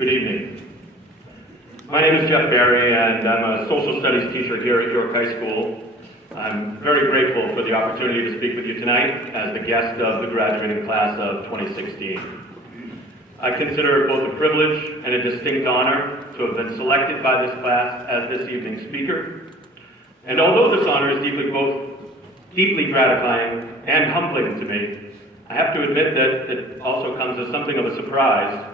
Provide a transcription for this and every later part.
Good evening. My name is Jeff Barry, and I'm a social studies teacher here at York High School. I'm very grateful for the opportunity to speak with you tonight as the guest of the graduating class of 2016. I consider it both a privilege and a distinct honor to have been selected by this class as this evening's speaker. And although this honor is deeply gratifying and humbling to me, I have to admit that it also comes as something of a surprise,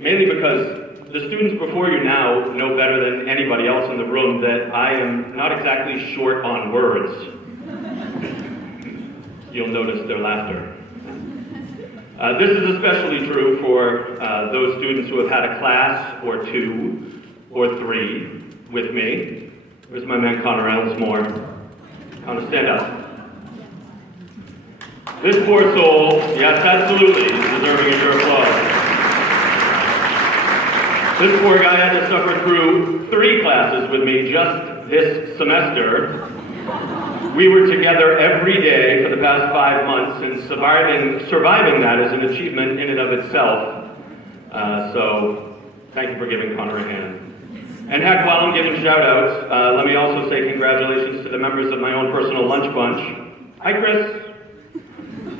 mainly because the students before you now know better than anybody else in the room that I am not exactly short on words. You'll notice their laughter. This is especially true for those students who have had a class or two or three with me. Where's my man Connor Ellsmore? Connor, stand up. This poor soul, yes, absolutely, is deserving of your applause. This poor guy had to suffer through 3 classes with me just this semester. We were together every day for the past 5 months, and surviving that is an achievement in and of itself. So thank you for giving Connor a hand. And heck, while I'm giving shout-outs, let me also say congratulations to the members of my own personal lunch bunch. Hi, Chris.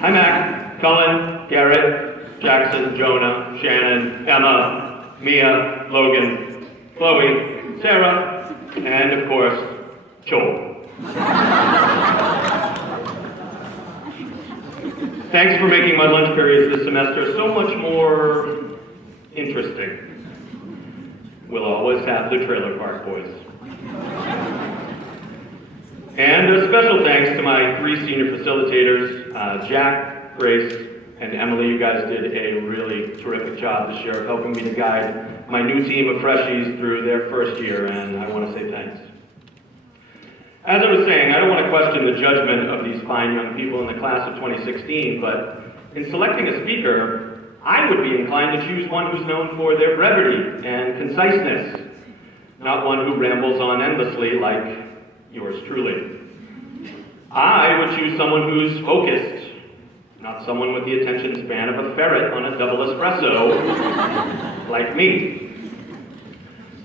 Hi, Mac, Cullen, Garrett, Jackson, Jonah, Shannon, Emma, Mia, Logan, Chloe, Sarah, and of course, Joel. Thanks for making my lunch periods this semester so much more interesting. We'll always have the trailer park boys. And a special thanks to my 3 senior facilitators, Jack, Grace, and Emily. You guys did a really terrific job this year of helping me to guide my new team of freshies through their first year, and I want to say thanks. As I was saying, I don't want to question the judgment of these fine young people in the class of 2016, but in selecting a speaker, I would be inclined to choose one who's known for their brevity and conciseness, not one who rambles on endlessly like yours truly. I would choose someone who's focused, not someone with the attention span of a ferret on a double espresso, like me.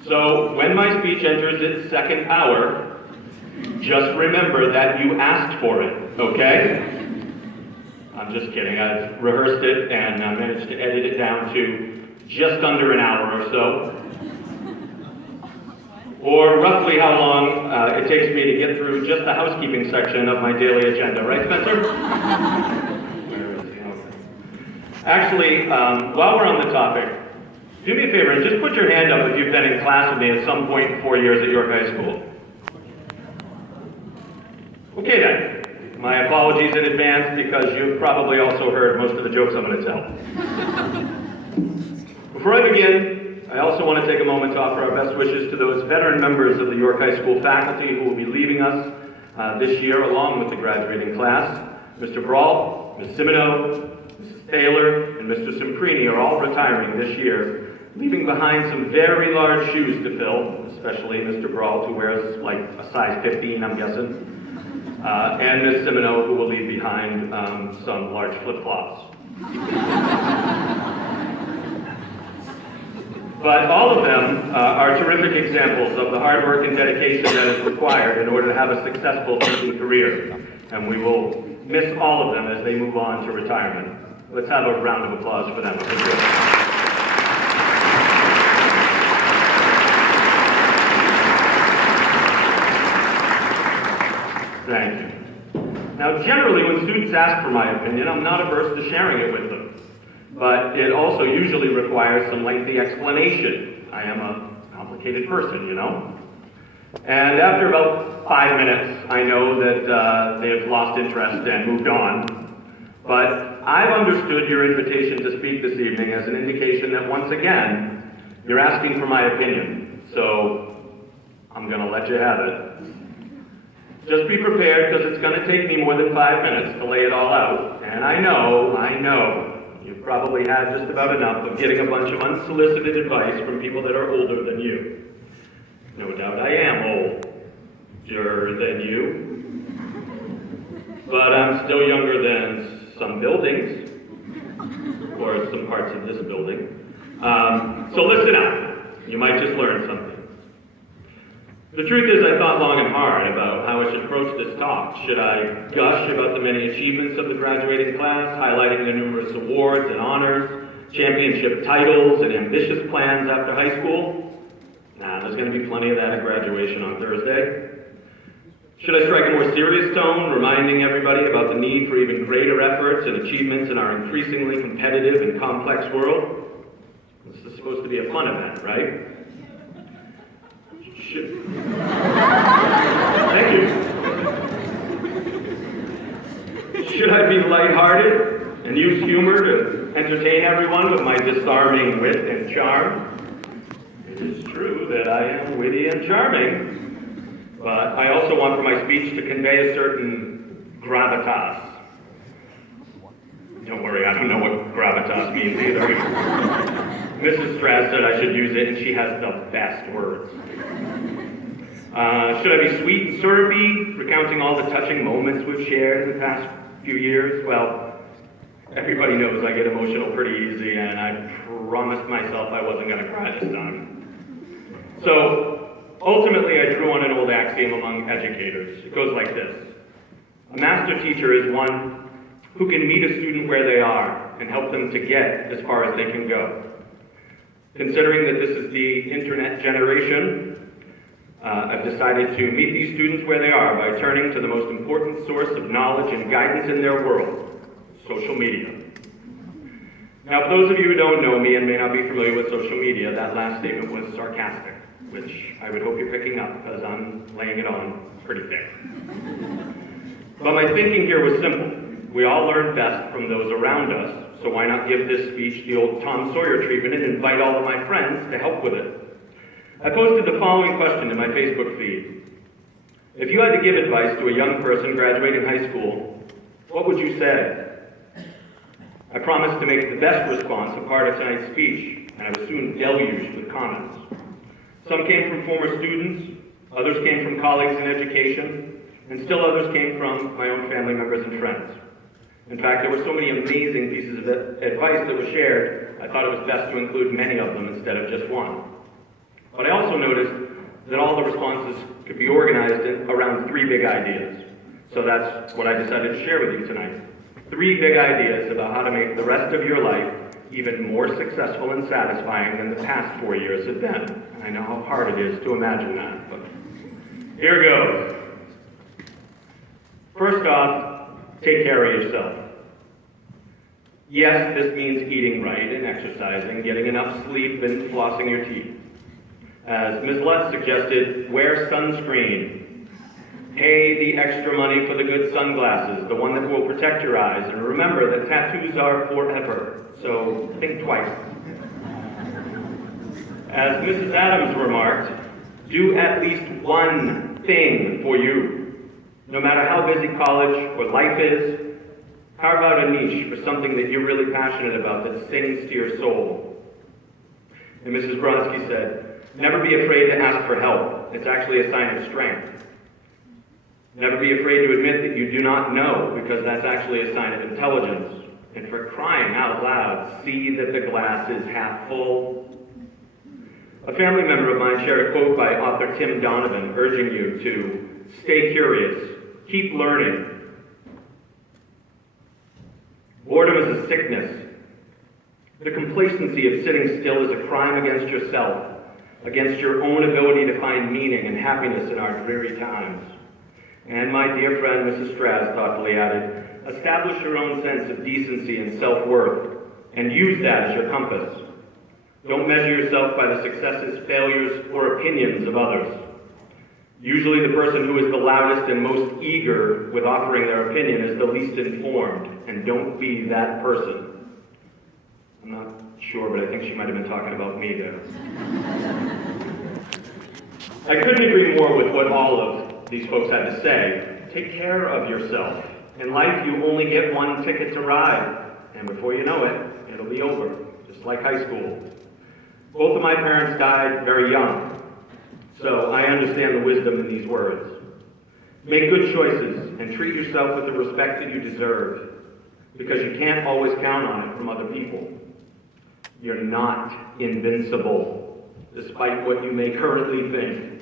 So when my speech enters its second hour, just remember that you asked for it, okay? I'm just kidding. I've rehearsed it and I managed to edit it down to just under an hour or so. Or roughly how long it takes me to get through just the housekeeping section of my daily agenda. Right, Spencer? Actually, while we're on the topic, do me a favor and just put your hand up if you've been in class with me at some point in 4 years at York High School. Okay then, my apologies in advance because you've probably also heard most of the jokes I'm going to tell. Before I begin, I also want to take a moment to offer our best wishes to those veteran members of the York High School faculty who will be leaving us this year along with the graduating class. Mr. Brault, Ms. Simino, Mrs. Taylor, and Mr. Semprini are all retiring this year, leaving behind some very large shoes to fill, especially Mr. Brault, who wears like a size 15, I'm guessing. And Ms. Simino, who will leave behind some large flip-flops. But all of them are terrific examples of the hard work and dedication that is required in order to have a successful teaching career. And we will miss all of them as they move on to retirement. Let's have a round of applause for them. Thank you. Now, generally, when students ask for my opinion, I'm not averse to sharing it with them. But it also usually requires some lengthy explanation. I am a complicated person, you know? And after about 5 minutes, I know that they have lost interest and moved on. But I've understood your invitation to speak this evening as an indication that, once again, you're asking for my opinion. So I'm going to let you have it. Just be prepared, because it's going to take me more than 5 minutes to lay it all out. And I know, you've probably had just about enough of getting a bunch of unsolicited advice from people that are older than you. No doubt I am older than you. But I'm still younger than some buildings, or some parts of this building. So listen up. You might just learn something. The truth is, I thought long and hard about how I should approach this talk. Should I gush about the many achievements of the graduating class, highlighting their numerous awards and honors, championship titles, and ambitious plans after high school? Nah, there's going to be plenty of that at graduation on Thursday. Should I strike a more serious tone, reminding everybody about the need for even greater efforts and achievements in our increasingly competitive and complex world? This is supposed to be a fun event, right? Thank you. Should I be lighthearted and use humor to entertain everyone with my disarming wit and charm? It is true that I am witty and charming, but I also want for my speech to convey a certain gravitas. Don't worry, I don't know what gravitas means either. Mrs. Strass said I should use it, and she has the best words. Should I be sweet and syrupy, recounting all the touching moments we've shared in the past few years? Well, everybody knows I get emotional pretty easy, and I promised myself I wasn't going to cry this time. So, ultimately, I drew on an old axiom among educators. It goes like this. A master teacher is one who can meet a student where they are and help them to get as far as they can go. Considering that this is the internet generation, I've decided to meet these students where they are by turning to the most important source of knowledge and guidance in their world, social media. Now, for those of you who don't know me and may not be familiar with social media, that last statement was sarcastic, which I would hope you're picking up because I'm laying it on pretty thick. But my thinking here was simple. We all learn best from those around us, so why not give this speech the old Tom Sawyer treatment and invite all of my friends to help with it? I posted the following question in my Facebook feed. If you had to give advice to a young person graduating high school, what would you say? I promised to make the best response a part of tonight's speech, and I was soon deluged with comments. Some came from former students, others came from colleagues in education, and still others came from my own family members and friends. In fact, there were so many amazing pieces of advice that were shared, I thought it was best to include many of them instead of just one. But I also noticed that all the responses could be organized around three big ideas. So that's what I decided to share with you tonight. Three big ideas about how to make the rest of your life even more successful and satisfying than the past 4 years have been. I know how hard it is to imagine that, but here goes. First off, take care of yourself. Yes, this means eating right and exercising, getting enough sleep and flossing your teeth. As Ms. Lutz suggested, wear sunscreen. Pay the extra money for the good sunglasses, the one that will protect your eyes. And remember that tattoos are forever, so think twice. As Mrs. Adams remarked, do at least one thing for you. No matter how busy college or life is, carve out a niche for something that you're really passionate about that sings to your soul. And Mrs. Bronski said, never be afraid to ask for help. It's actually a sign of strength. Never be afraid to admit that you do not know, because that's actually a sign of intelligence. And for crying out loud, see that the glass is half full. A family member of mine shared a quote by author Tim Donovan urging you to stay curious, keep learning. Boredom is a sickness. The complacency of sitting still is a crime against yourself, against your own ability to find meaning and happiness in our dreary times. And my dear friend Mrs. Strass thoughtfully added, establish your own sense of decency and self-worth, and use that as your compass. Don't measure yourself by the successes, failures, or opinions of others. Usually the person who is the loudest and most eager with offering their opinion is the least informed, and don't be that person. I'm not sure, but I think she might have been talking about me there. I couldn't agree more with what all of these folks had to say. Take care of yourself. In life, you only get one ticket to ride, and before you know it, it'll be over, just like high school. Both of my parents died very young, so I understand the wisdom in these words. Make good choices and treat yourself with the respect that you deserve, because you can't always count on it from other people. You're not invincible, despite what you may currently think.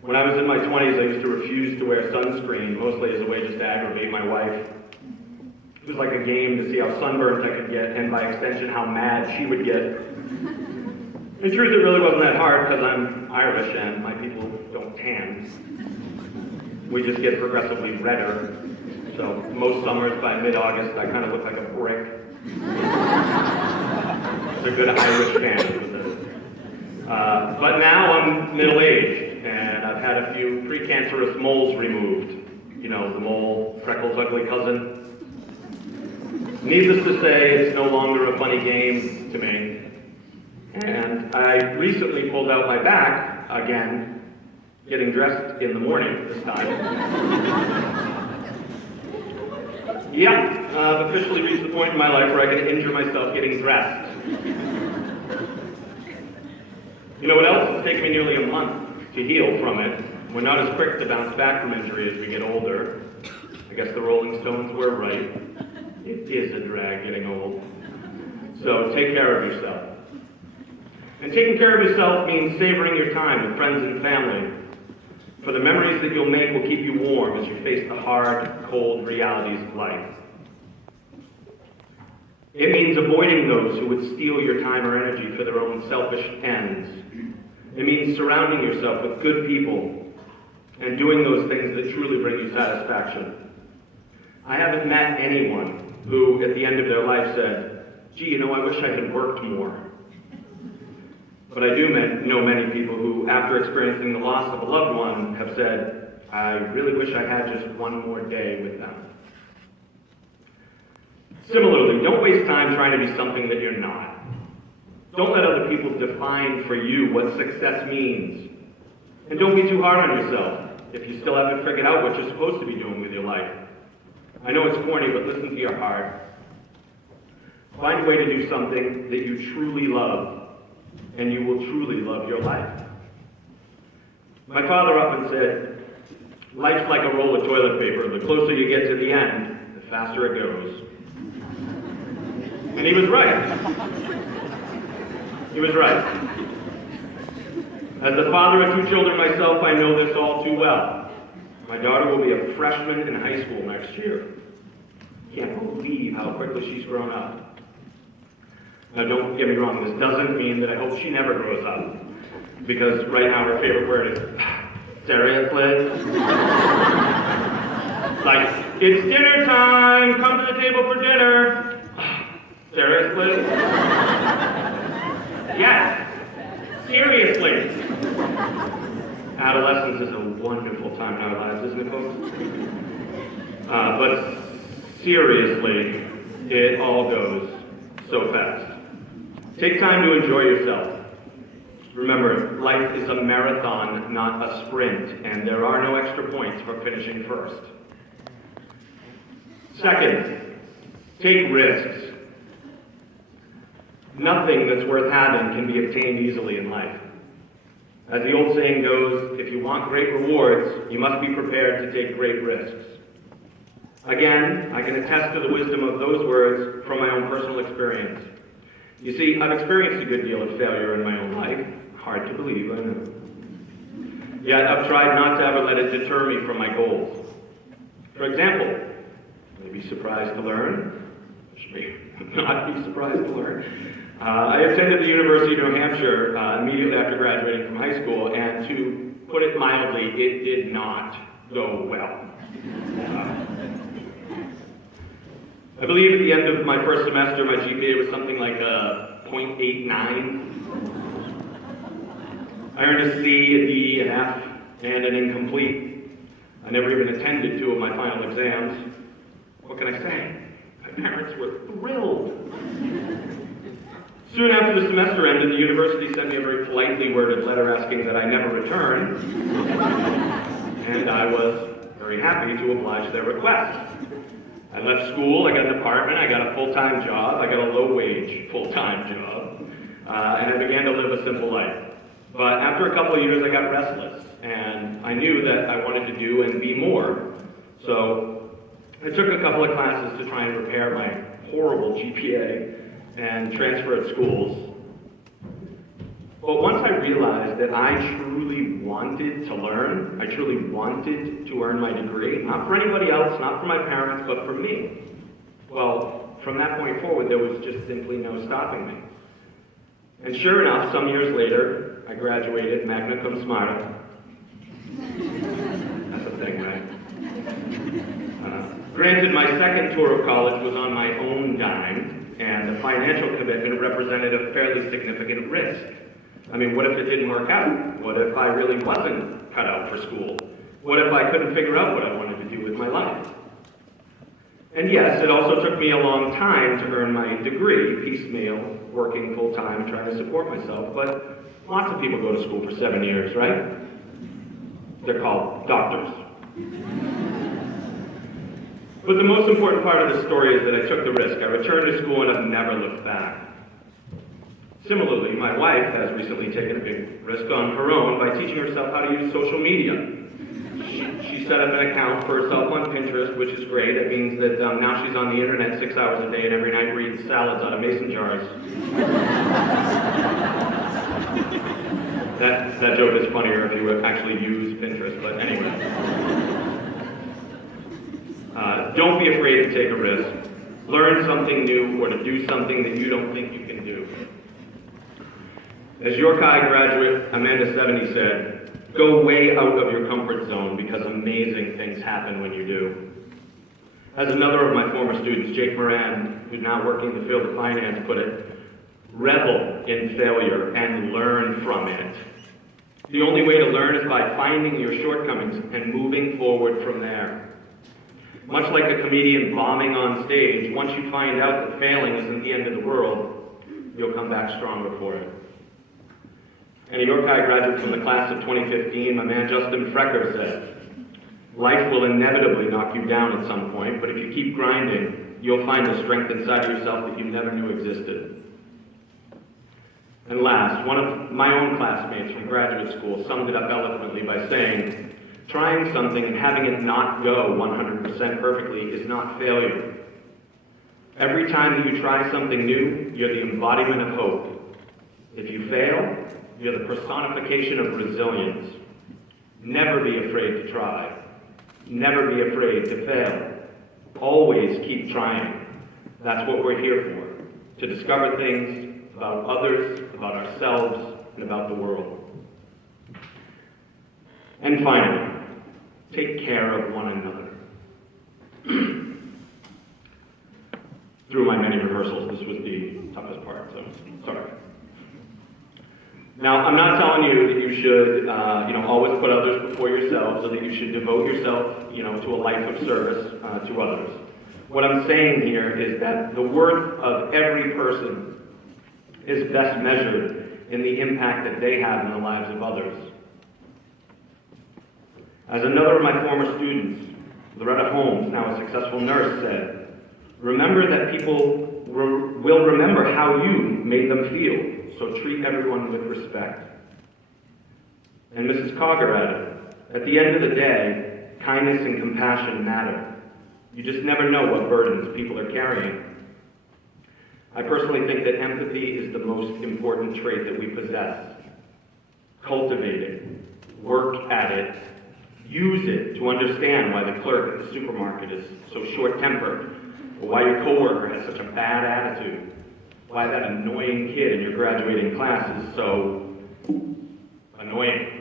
When I was in my 20s, I used to refuse to wear sunscreen, mostly as a way just to aggravate my wife. It was like a game to see how sunburnt I could get, and by extension, how mad she would get. In truth, it really wasn't that hard, because I'm Irish and my people don't tan. We just get progressively redder. So most summers, by mid-August, I kind of look like a brick. It's a good Irish fan with this. But now I'm middle-aged, and I've had a few precancerous moles removed. You know, the mole, Freckles' ugly cousin. Needless to say, it's no longer a funny game to me. And I recently pulled out my back again, getting dressed in the morning this time. Yeah, I've officially reached the point in my life where I can injure myself getting dressed. You know what else? It's taken me nearly a month to heal from it. We're not as quick to bounce back from injury as we get older. I guess the Rolling Stones were right. It is a drag getting old. So take care of yourself. And taking care of yourself means savoring your time with friends and family. For the memories that you'll make will keep you warm as you face the hard, cold realities of life. It means avoiding those who would steal your time or energy for their own selfish ends. It means surrounding yourself with good people and doing those things that truly bring you satisfaction. I haven't met anyone who, at the end of their life, said, gee, you know, I wish I had worked more. But I do know many people who, after experiencing the loss of a loved one, have said, I really wish I had just one more day with them. Similarly, don't waste time trying to be something that you're not. Don't let other people define for you what success means. And don't be too hard on yourself if you still haven't figured out what you're supposed to be doing with your life. I know it's corny, but listen to your heart. Find a way to do something that you truly love, and you will truly love your life. My father often said, life's like a roll of toilet paper. The closer you get to the end, the faster it goes. And he was right. He was right. As the father of 2 children myself, I know this all too well. My daughter will be a freshman in high school next year. Can't believe how quickly she's grown up. Now, don't get me wrong, this doesn't mean that I hope she never grows up. Because right now her favorite word is, seriously? Like, it's dinner time, come to the table for dinner. Seriously? Yes, seriously. Adolescence is a wonderful time in our lives, isn't it, folks? But seriously, it all goes so fast. Take time to enjoy yourself. Remember, life is a marathon, not a sprint, and there are no extra points for finishing first. Second, take risks. Nothing that's worth having can be obtained easily in life. As the old saying goes, if you want great rewards, you must be prepared to take great risks. Again, I can attest to the wisdom of those words from my own personal experience. You see, I've experienced a good deal of failure in my own life. Hard to believe, I know. Yet I've tried not to ever let it deter me from my goals. For example, you may be surprised to learn, which may not be surprised to learn, I attended the University of New Hampshire immediately after graduating from high school, and to put it mildly, it did not go well. I believe at the end of my first semester, my GPA was something like a 0.89. I earned a C, a D, an F, and an incomplete. I never even attended 2 of my final exams. What can I say? My parents were thrilled. Soon after the semester ended, the university sent me a very politely worded letter asking that I never return, and I was very happy to oblige their request. I left school, I got an apartment, I got a full-time job, I got a low-wage full-time job, and I began to live a simple life. But after a couple of years, I got restless, and I knew that I wanted to do and be more. So I took a couple of classes to try and repair my horrible GPA, and transfer at schools. But once I realized that I truly wanted to learn, I truly wanted to earn my degree, not for anybody else, not for my parents, but for me, well, from that point forward, there was just simply no stopping me. And sure enough, some years later, I graduated magna cum laude. That's a thing, right? Granted, my second tour of college was on my own dime, and the financial commitment represented a fairly significant risk. I mean, what if it didn't work out? What if I really wasn't cut out for school? What if I couldn't figure out what I wanted to do with my life? And yes, it also took me a long time to earn my degree, piecemeal, working full-time, trying to support myself, but lots of people go to school for 7 years, right? They're called doctors. But the most important part of the story is that I took the risk. I returned to school and I've never looked back. Similarly, my wife has recently taken a big risk on her own by teaching herself how to use social media. She set up an account for herself on Pinterest, which is great. It means that now she's on the internet 6 hours a day and every night reads salads out of mason jars. That joke is funnier if you actually use Pinterest, but anyway. Don't be afraid to take a risk. Learn something new or to do something that you don't think you can do. As York High graduate Amanda 70 said, go way out of your comfort zone because amazing things happen when you do. As another of my former students, Jake Moran, who's now working in the field of finance, put it, revel in failure and learn from it. The only way to learn is by finding your shortcomings and moving forward from there. Much like a comedian bombing on stage, once you find out that failing isn't the end of the world, you'll come back stronger for it. And a York High graduate from the class of 2015, my man Justin Frecker said, life will inevitably knock you down at some point, but if you keep grinding, you'll find the strength inside of yourself that you never knew existed. And last, one of my own classmates from graduate school summed it up eloquently by saying, trying something and having it not go 100% perfectly is not failure. Every time that you try something new, you're the embodiment of hope. If you fail, you're the personification of resilience. Never be afraid to try. Never be afraid to fail. Always keep trying. That's what we're here for, to discover things about others, about ourselves, and about the world. And finally, take care of one another. Through my many rehearsals, this was the toughest part, so sorry. Now, I'm not telling you that you should, always put others before yourselves, or that you should devote yourself, to a life of service to others. What I'm saying here is that the worth of every person is best measured in the impact that they have in the lives of others. As another of my former students, Loretta Holmes, now a successful nurse, said, remember that people will remember how you made them feel, so treat everyone with respect. And Mrs. Cogger added, at the end of the day, kindness and compassion matter. You just never know what burdens people are carrying. I personally think that empathy is the most important trait that we possess. Cultivate it, work at it, use it to understand why the clerk at the supermarket is so short-tempered, or why your coworker has such a bad attitude, why that annoying kid in your graduating class is so annoying.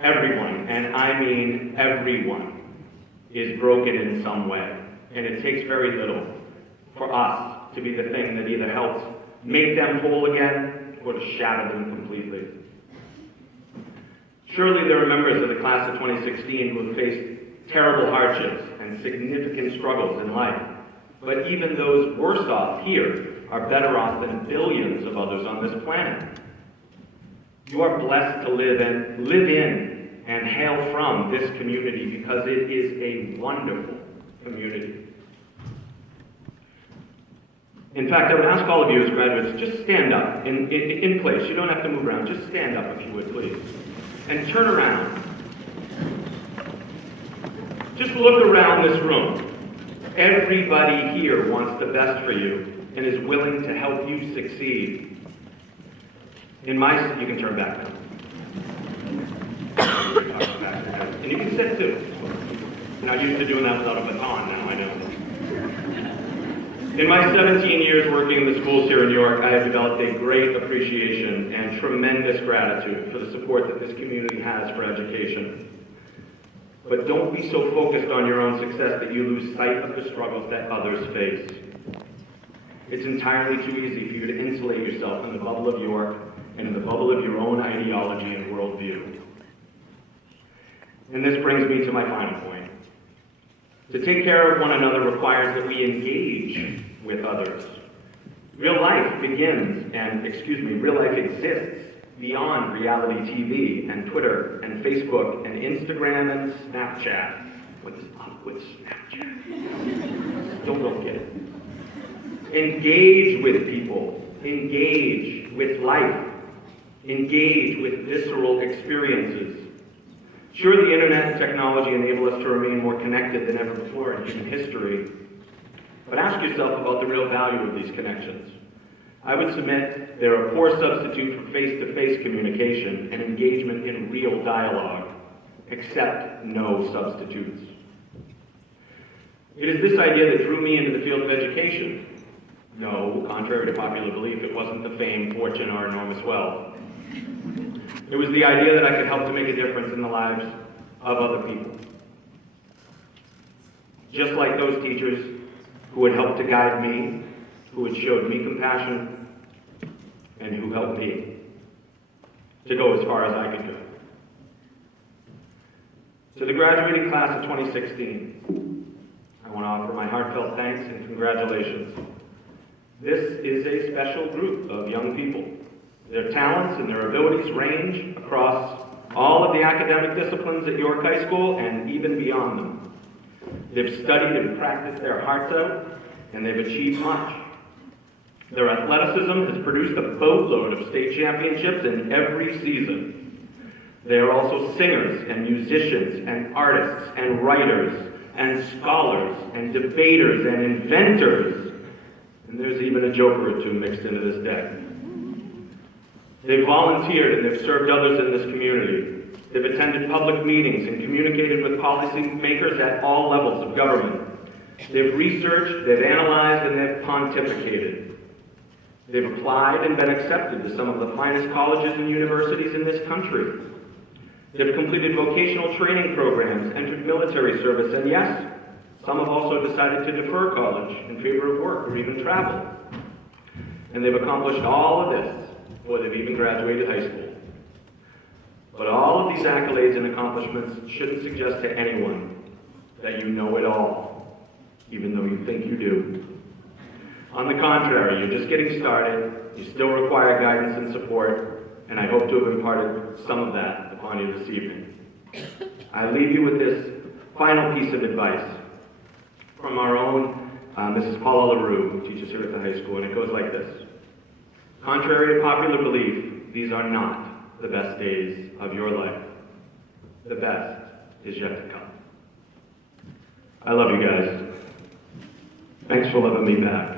Everyone, and I mean everyone, is broken in some way, and it takes very little for us to be the thing that either helps make them whole again or to shatter them completely. Surely there are members of the class of 2016 who have faced terrible hardships and significant struggles in life. But even those worse off here are better off than billions of others on this planet. You are blessed to live in and hail from this community because it is a wonderful community. In fact, I would ask all of you as graduates, just stand up in place. You don't have to move around. Just stand up if you would, please. And turn around. Just look around this room. Everybody here wants the best for you. and is willing to help you succeed. You can turn back now. And you can sit too. You're not used to doing that without a baton now, I know. In my 17 years working in the schools here in New York, I have developed a great appreciation and tremendous gratitude for the support that this community has for education. But don't be so focused on your own success that you lose sight of the struggles that others face. It's entirely too easy for you to insulate yourself in the bubble of York and in the bubble of your own ideology and worldview. And this brings me to my final point. To take care of one another requires that we engage with others. Real life exists beyond reality TV and Twitter and Facebook and Instagram and Snapchat. What's up with Snapchat? Still don't get it. Engage with people. Engage with life. Engage with visceral experiences. Sure, the internet and technology enable us to remain more connected than ever before in human history, but ask yourself about the real value of these connections. I would submit they're a poor substitute for face-to-face communication and engagement in real dialogue, except no substitutes. It is this idea that drew me into the field of education. No, contrary to popular belief, it wasn't the fame, fortune, or enormous wealth. It was the idea that I could help to make a difference in the lives of other people. Just like those teachers who had helped to guide me, who had showed me compassion, and who helped me to go as far as I could go. To the graduating class of 2016, I want to offer my heartfelt thanks and congratulations. This is a special group of young people. Their talents and their abilities range across all of the academic disciplines at York High School and even beyond them. They've studied and practiced their hearts out, and they've achieved much. Their athleticism has produced a boatload of state championships in every season. They are also singers and musicians and artists and writers and scholars and debaters and inventors. And there's even a joker or two mixed into this deck. They've volunteered and they've served others in this community. They've attended public meetings and communicated with policymakers at all levels of government. They've researched, they've analyzed, and they've pontificated. They've applied and been accepted to some of the finest colleges and universities in this country. They've completed vocational training programs, entered military service, and yes, some have also decided to defer college in favor of work or even travel. And they've accomplished all of this before they've even graduated high school. But all of these accolades and accomplishments shouldn't suggest to anyone that you know it all, even though you think you do. On the contrary, you're just getting started, you still require guidance and support, and I hope to have imparted some of that upon you this evening. I leave you with this final piece of advice from our own Mrs. Paula LaRue, who teaches here at the high school, and it goes like this. Contrary to popular belief, these are not the best days of your life. The best is yet to come. I love you guys. Thanks for letting me back.